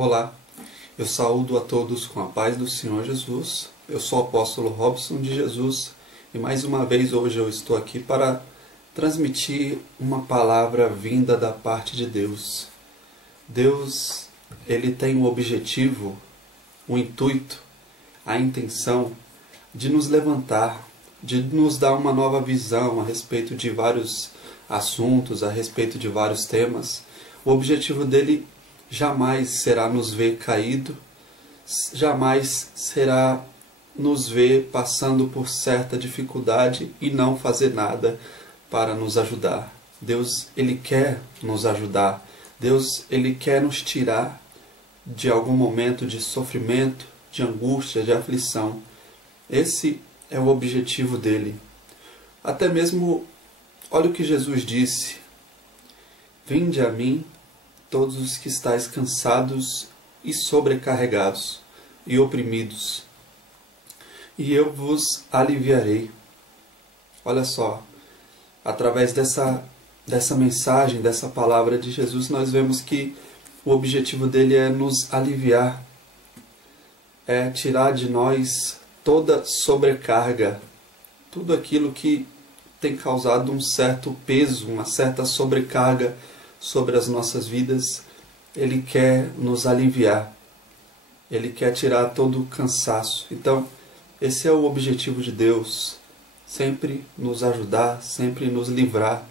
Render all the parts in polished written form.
Olá, eu saúdo a todos com a paz do Senhor Jesus. Eu sou o apóstolo Robson de Jesus e mais uma vez hoje eu estou aqui para transmitir uma palavra vinda da parte de Deus. Deus, ele tem o objetivo, o intuito, a intenção de nos levantar, de nos dar uma nova visão a respeito de vários assuntos, a respeito de vários temas. O objetivo dele jamais será nos ver caído, jamais será nos ver passando por certa dificuldade e não fazer nada para nos ajudar. Deus, ele quer nos ajudar. Deus, ele quer nos tirar de algum momento de sofrimento, de angústia, de aflição. Esse é o objetivo dele. Até mesmo, olha o que Jesus disse: vinde a mim, todos os que estáis cansados e sobrecarregados e oprimidos, e eu vos aliviarei. Olha só, através dessa mensagem, dessa palavra de Jesus, nós vemos que o objetivo dele é nos aliviar, é tirar de nós toda sobrecarga, tudo aquilo que tem causado um certo peso, uma certa sobrecarga sobre as nossas vidas. Ele quer nos aliviar, ele quer tirar todo o cansaço. Então, esse é o objetivo de Deus, sempre nos ajudar, sempre nos livrar,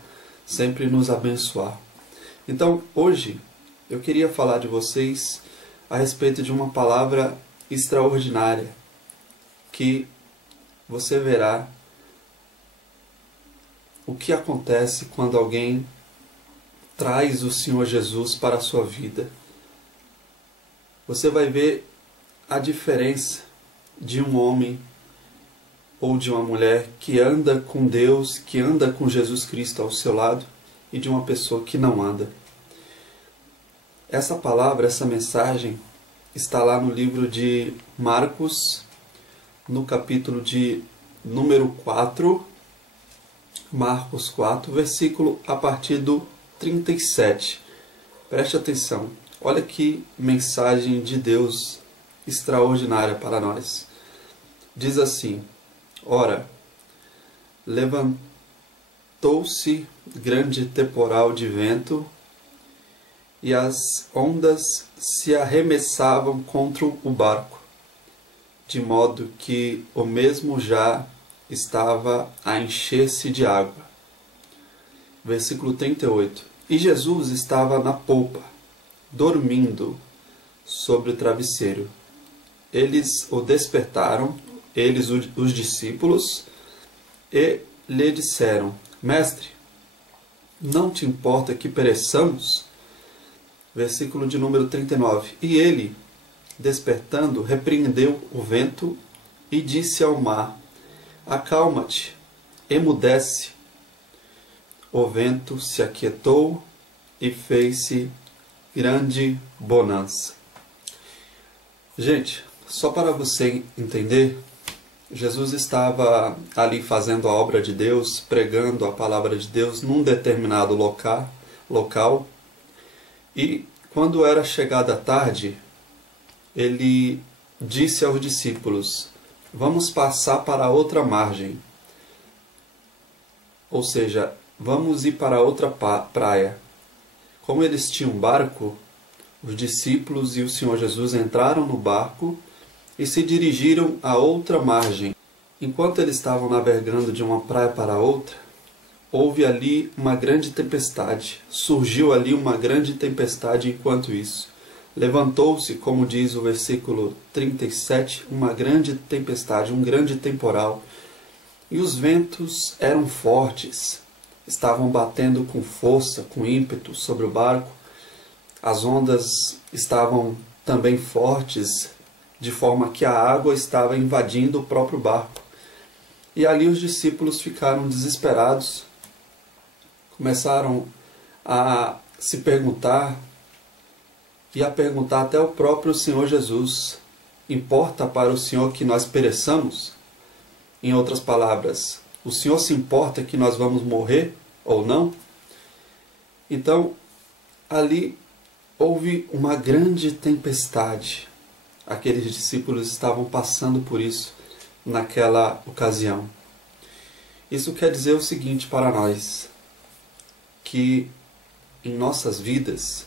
sempre nos abençoar. Então, hoje, eu queria falar de vocês a respeito de uma palavra extraordinária, que você verá o que acontece quando alguém traz o Senhor Jesus para a sua vida. Você vai ver a diferença de um homem ou de uma mulher que anda com Deus, que anda com Jesus Cristo ao seu lado, e de uma pessoa que não anda. Essa palavra, essa mensagem, está lá no livro de Marcos, no capítulo de número 4, Marcos 4, versículo a partir do 37. Preste atenção. Olha que mensagem de Deus extraordinária para nós. Diz assim: ora, levantou-se grande temporal de vento, e as ondas se arremessavam contra o barco, de modo que o mesmo já estava a encher-se de água. Versículo 38. E Jesus estava na polpa, dormindo sobre o travesseiro. Eles o despertaram, os discípulos, e lhe disseram: Mestre, não te importa que pereçamos? Versículo de número 39. E ele, despertando, repreendeu o vento e disse ao mar: acalma-te, emudece. O vento se aquietou e fez-se grande bonança. Gente, só para você entender, Jesus estava ali fazendo a obra de Deus, pregando a palavra de Deus num determinado local, e quando era chegada a tarde, ele disse aos discípulos: vamos passar para a outra margem. Ou seja, vamos ir para outra praia. Como eles tinham um barco, os discípulos e o Senhor Jesus entraram no barco e se dirigiram a outra margem. Enquanto eles estavam navegando de uma praia para outra, houve ali uma grande tempestade. Surgiu ali uma grande tempestade enquanto isso. Levantou-se, como diz o versículo 37, uma grande tempestade, um grande temporal. E os ventos eram fortes, estavam batendo com força, com ímpeto sobre o barco. As ondas estavam também fortes, de forma que a água estava invadindo o próprio barco. E ali os discípulos ficaram desesperados, começaram a se perguntar, e a perguntar até o próprio Senhor Jesus: importa para o Senhor que nós pereçamos? Em outras palavras, o Senhor se importa que nós vamos morrer ou não? Então, ali houve uma grande tempestade. Aqueles discípulos estavam passando por isso naquela ocasião. Isso quer dizer o seguinte para nós, que em nossas vidas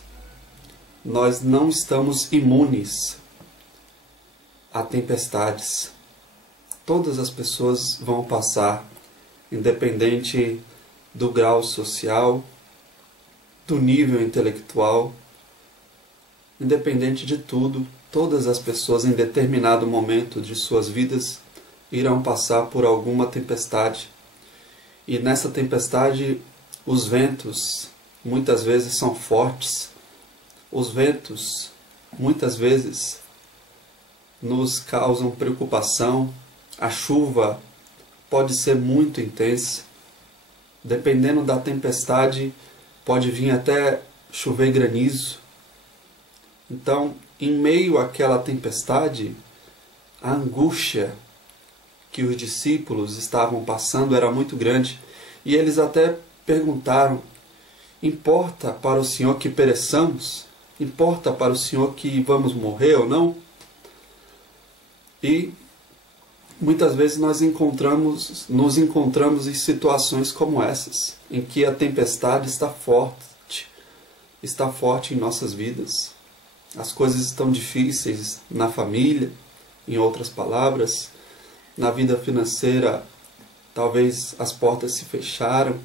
nós não estamos imunes a tempestades. Todas as pessoas vão passar, independente do grau social, do nível intelectual, independente de tudo, todas as pessoas em determinado momento de suas vidas irão passar por alguma tempestade. E nessa tempestade, os ventos muitas vezes são fortes. Os ventos muitas vezes nos causam preocupação. A chuva pode ser muito intensa. Dependendo da tempestade, pode vir até chover granizo. Então, em meio àquela tempestade, a angústia que os discípulos estavam passando era muito grande. E eles até perguntaram: importa para o Senhor que pereçamos? Importa para o Senhor que vamos morrer ou não? E muitas vezes nos encontramos em situações como essas, em que a tempestade está forte em nossas vidas. As coisas estão difíceis na família, em outras palavras, na vida financeira, talvez as portas se fecharam,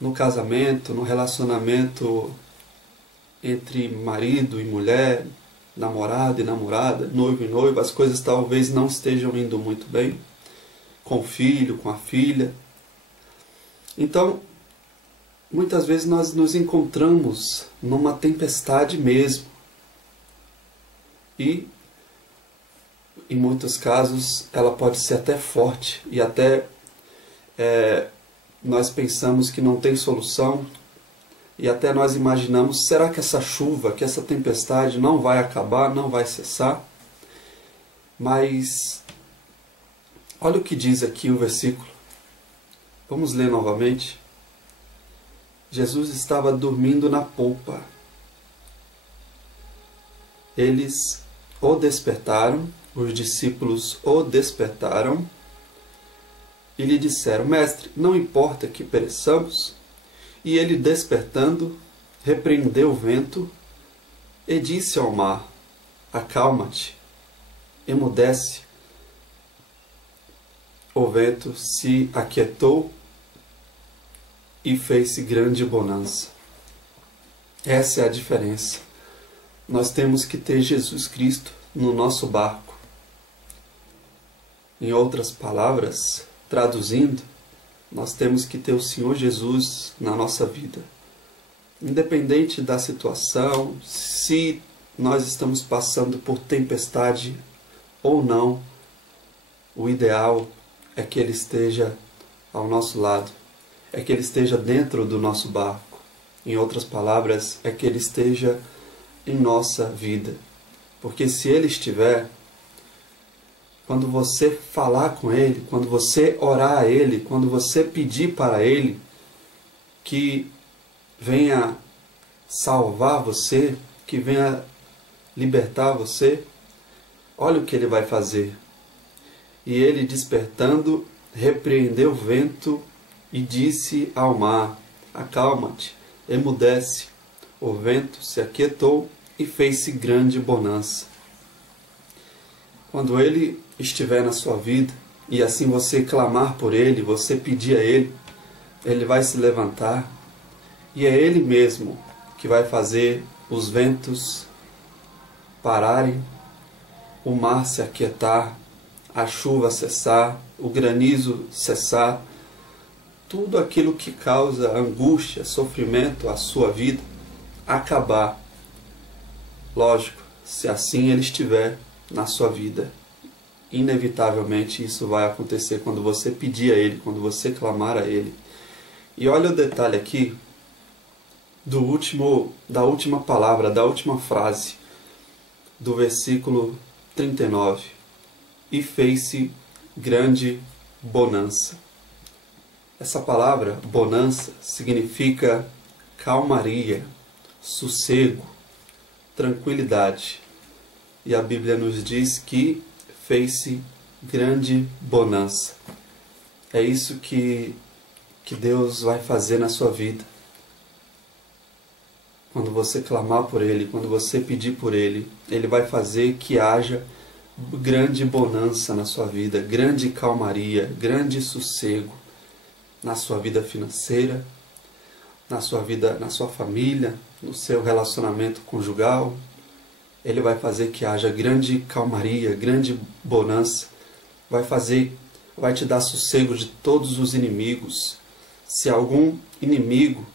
no casamento, no relacionamento entre marido e mulher, namorado e namorada, noivo e noiva, as coisas talvez não estejam indo muito bem, com o filho, com a filha. Então, muitas vezes nós nos encontramos numa tempestade mesmo. E, em muitos casos, ela pode ser até forte e até nós pensamos que não tem solução e até nós imaginamos, será que essa chuva, que essa tempestade não vai acabar, não vai cessar? Mas olha o que diz aqui o versículo. Vamos ler novamente. Jesus estava dormindo na polpa. Eles o despertaram, os discípulos o despertaram e lhe disseram: Mestre, não importa que pereçamos? E ele, despertando, repreendeu o vento e disse ao mar: acalma-te, emudece. O vento se aquietou e fez-se grande bonança. Essa é a diferença. Nós temos que ter Jesus Cristo no nosso barco. Em outras palavras, traduzindo, nós temos que ter o Senhor Jesus na nossa vida. Independente da situação, se nós estamos passando por tempestade ou não, o ideal é que Ele esteja ao nosso lado, é que Ele esteja dentro do nosso barco. Em outras palavras, é que Ele esteja em nossa vida. Porque se Ele estiver, quando você falar com Ele, quando você orar a Ele, quando você pedir para Ele que venha salvar você, que venha libertar você, olha o que Ele vai fazer. E Ele, despertando, repreendeu o vento e disse ao mar: acalma-te, emudece. O vento se aquietou e fez-se grande bonança. Quando Ele estiver na sua vida, e assim você clamar por Ele, você pedir a Ele, Ele vai se levantar, e é Ele mesmo que vai fazer os ventos pararem, o mar se aquietar, a chuva cessar, o granizo cessar, tudo aquilo que causa angústia, sofrimento à sua vida, acabar. Lógico, se assim Ele estiver na sua vida. Inevitavelmente isso vai acontecer quando você pedir a Ele, quando você clamar a Ele. E olha o detalhe aqui da última palavra, da última frase do versículo 39. E fez-se grande bonança. Essa palavra, bonança, significa calmaria, sossego, tranquilidade. E a Bíblia nos diz que fez-se grande bonança. É isso que Deus vai fazer na sua vida. Quando você clamar por Ele, quando você pedir por Ele, Ele vai fazer que haja grande bonança na sua vida, grande calmaria, grande sossego na sua vida financeira, na sua vida, na sua família, no seu relacionamento conjugal. Ele vai fazer que haja grande calmaria, grande bonança, vai te dar sossego de todos os inimigos. Se algum inimigo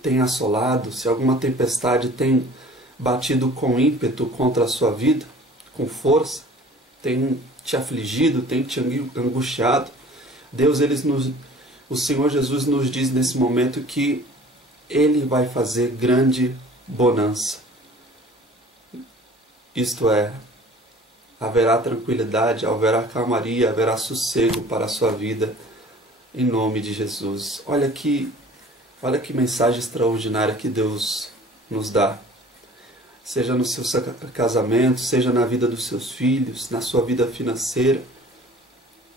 tem assolado, se alguma tempestade tem batido com ímpeto contra a sua vida, com força, tem te afligido, tem te angustiado, o Senhor Jesus nos diz nesse momento que Ele vai fazer grande bonança. Isto é, haverá tranquilidade, haverá calmaria, haverá sossego para a sua vida, em nome de Jesus. Olha que mensagem extraordinária que Deus nos dá. Seja no seu casamento, seja na vida dos seus filhos, na sua vida financeira,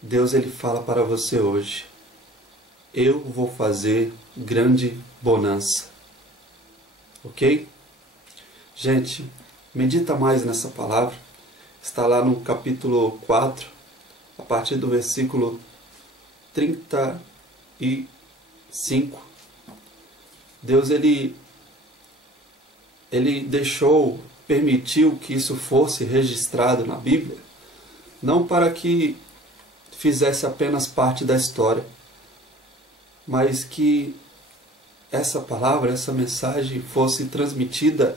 Deus ele fala para você hoje: eu vou fazer grande bonança. Ok? Gente, medita mais nessa palavra. Está lá no capítulo 4, a partir do versículo 35. Deus ele permitiu que isso fosse registrado na Bíblia, não para que fizesse apenas parte da história, mas que essa palavra, essa mensagem fosse transmitida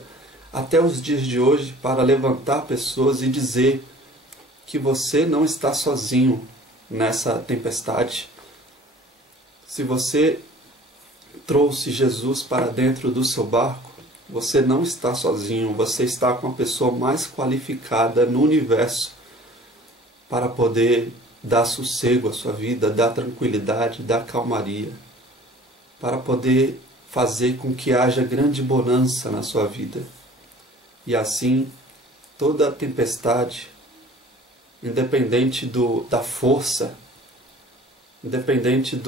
até os dias de hoje para levantar pessoas e dizer que você não está sozinho nessa tempestade. Se você trouxe Jesus para dentro do seu barco, você não está sozinho, você está com a pessoa mais qualificada no universo para poder dar sossego à sua vida, dar tranquilidade, dar calmaria, para poder fazer com que haja grande bonança na sua vida. E assim, toda a tempestade, independente da força, independente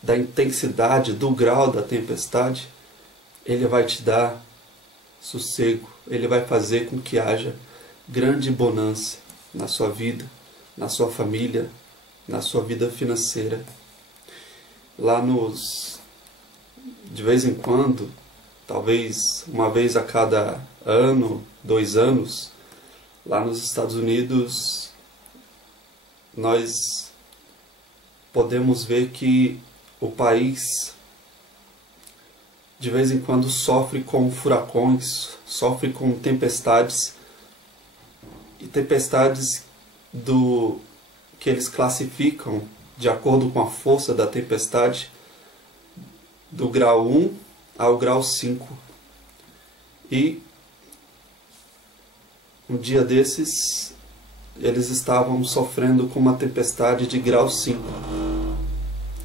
da intensidade, do grau da tempestade, Ele vai te dar sossego, Ele vai fazer com que haja grande bonança na sua vida, na sua família, na sua vida financeira. De vez em quando, talvez uma vez a cada ano, 2 anos, lá nos Estados Unidos, nós podemos ver que o país de vez em quando sofre com furacões, sofre com tempestades, e tempestades que eles classificam de acordo com a força da tempestade, do grau 1 ao grau 5. E um dia desses, eles estavam sofrendo com uma tempestade de grau 5.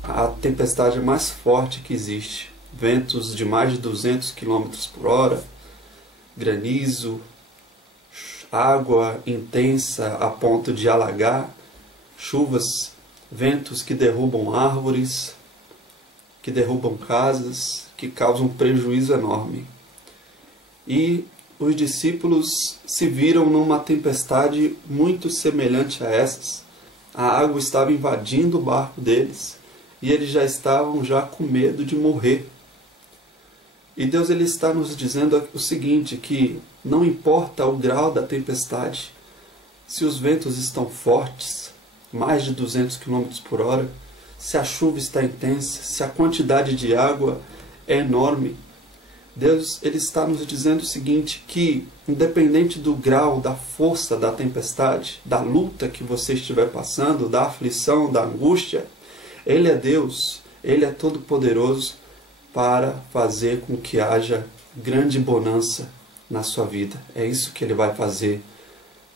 A tempestade mais forte que existe. Ventos de mais de 200 km por hora, granizo, água intensa a ponto de alagar, chuvas, ventos que derrubam árvores, que derrubam casas, que causam prejuízo enorme. E os discípulos se viram numa tempestade muito semelhante a essas. A água estava invadindo o barco deles e eles já estavam com medo de morrer. E Deus ele está nos dizendo o seguinte, que não importa o grau da tempestade, se os ventos estão fortes, mais de 200 km por hora, se a chuva está intensa, se a quantidade de água é enorme, Deus ele está nos dizendo o seguinte, que independente do grau, da força da tempestade, da luta que você estiver passando, da aflição, da angústia, Ele é Deus, Ele é todo-poderoso para fazer com que haja grande bonança na sua vida. É isso que Ele vai fazer.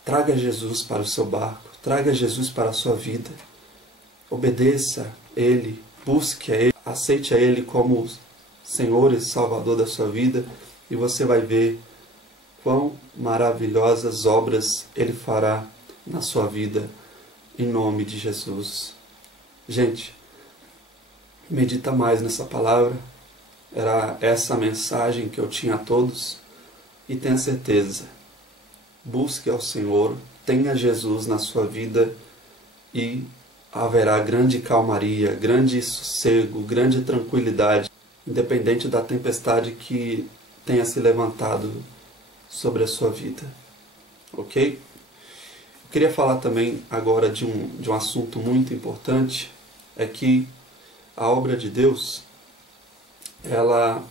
Traga Jesus para o seu barco, traga Jesus para a sua vida. Obedeça a Ele, busque a Ele, aceite a Ele como Senhor e Salvador da sua vida, e você vai ver quão maravilhosas obras Ele fará na sua vida, em nome de Jesus. Gente, medita mais nessa palavra. Era essa a mensagem que eu tinha a todos. E tenha certeza, busque ao Senhor, tenha Jesus na sua vida e haverá grande calmaria, grande sossego, grande tranquilidade, independente da tempestade que tenha se levantado sobre a sua vida. Ok? Eu queria falar também agora de um assunto muito importante, é que a obra de Deus, ela,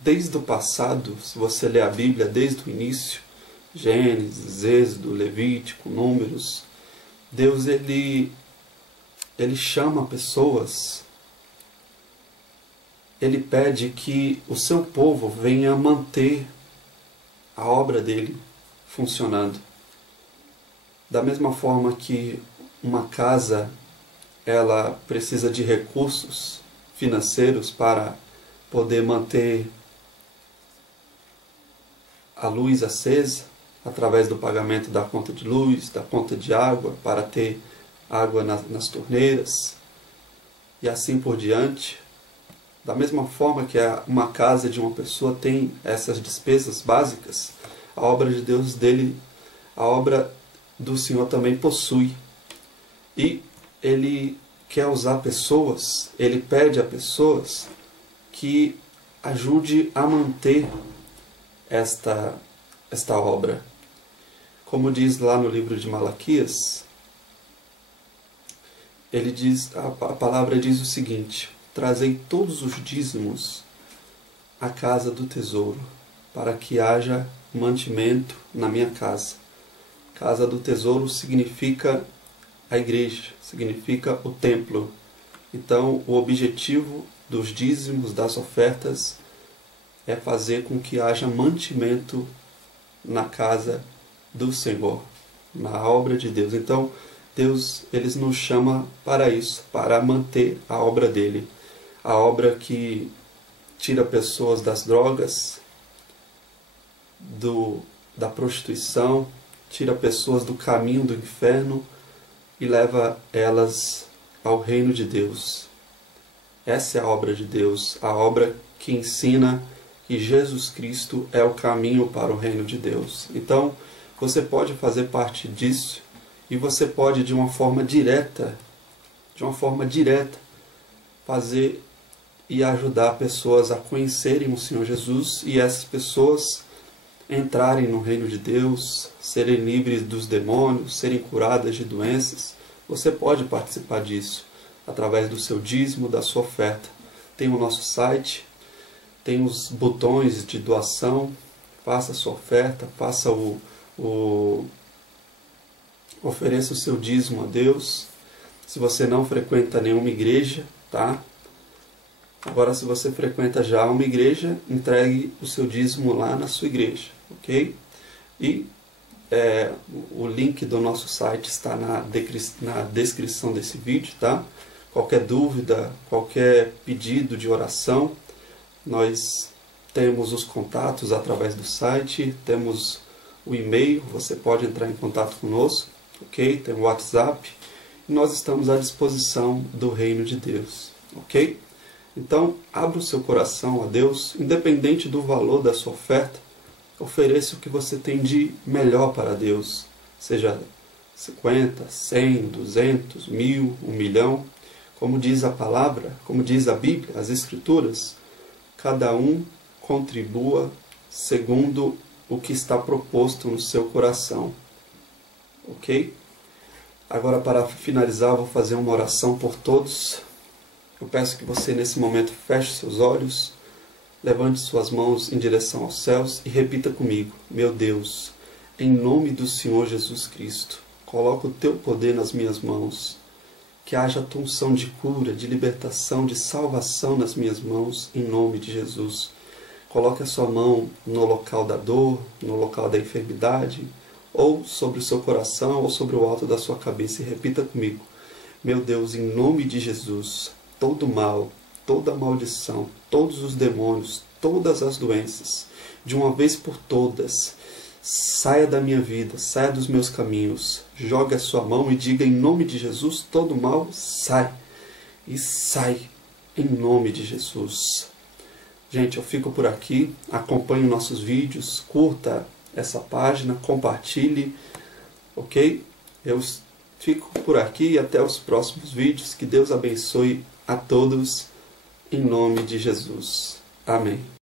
desde o passado, se você ler a Bíblia desde o início, Gênesis, Êxodo, Levítico, Números, Deus ele chama pessoas, Ele pede que o seu povo venha manter a obra dele funcionando. Da mesma forma que uma casa, ela precisa de recursos financeiros para poder manter a luz acesa, através do pagamento da conta de luz, da conta de água, para ter água nas torneiras, e assim por diante. Da mesma forma que uma casa de uma pessoa tem essas despesas básicas, a obra de Deus a obra do Senhor também possui. E Ele quer usar pessoas, Ele pede a pessoas que ajude a manter esta obra. Como diz lá no livro de Malaquias, ele diz, a palavra diz o seguinte: trazei todos os dízimos à casa do tesouro, para que haja mantimento na minha casa. Casa do tesouro significa a igreja, significa o templo. Então, o objetivo dos dízimos, das ofertas, é fazer com que haja mantimento na casa do Senhor, na obra de Deus. Então, Deus ele nos chama para isso, para manter a obra dele. A obra que tira pessoas das drogas, da prostituição, tira pessoas do caminho do inferno e leva elas ao reino de Deus. Essa é a obra de Deus, a obra que ensina que Jesus Cristo é o caminho para o reino de Deus. Então, você pode fazer parte disso e você pode, de uma forma direta, fazer e ajudar pessoas a conhecerem o Senhor Jesus e essas pessoas entrarem no reino de Deus, serem livres dos demônios, serem curadas de doenças. Você pode participar disso através do seu dízimo, da sua oferta. Tem o nosso site, tem os botões de doação, faça a sua oferta, ofereça o seu dízimo a Deus. Se você não frequenta nenhuma igreja, tá? Agora, se você frequenta já uma igreja, entregue o seu dízimo lá na sua igreja, ok? E o link do nosso site está na descrição desse vídeo, tá? Qualquer dúvida, qualquer pedido de oração, nós temos os contatos através do site, temos o e-mail, você pode entrar em contato conosco, ok? Tem o WhatsApp, e nós estamos à disposição do reino de Deus, ok? Então, abra o seu coração a Deus, independente do valor da sua oferta, ofereça o que você tem de melhor para Deus, seja 50, 100, 200, 1000, 1 milhão, como diz a palavra, como diz a Bíblia, as Escrituras, cada um contribua segundo o que está proposto no seu coração, ok? Agora, para finalizar, vou fazer uma oração por todos. Eu peço que você, nesse momento, feche seus olhos, levante suas mãos em direção aos céus e repita comigo: meu Deus, em nome do Senhor Jesus Cristo, coloca o teu poder nas minhas mãos, que haja a tua unção de cura, de libertação, de salvação nas minhas mãos, em nome de Jesus. Coloque a sua mão no local da dor, no local da enfermidade, ou sobre o seu coração, ou sobre o alto da sua cabeça, e repita comigo: meu Deus, em nome de Jesus, todo mal, toda maldição, todos os demônios, todas as doenças, de uma vez por todas. Saia da minha vida, saia dos meus caminhos. Jogue a sua mão e diga em nome de Jesus, todo mal sai. E sai em nome de Jesus. Gente, eu fico por aqui. Acompanhe nossos vídeos, curta essa página, compartilhe, ok? Eu fico por aqui e até os próximos vídeos. Que Deus abençoe a todos, em nome de Jesus. Amém.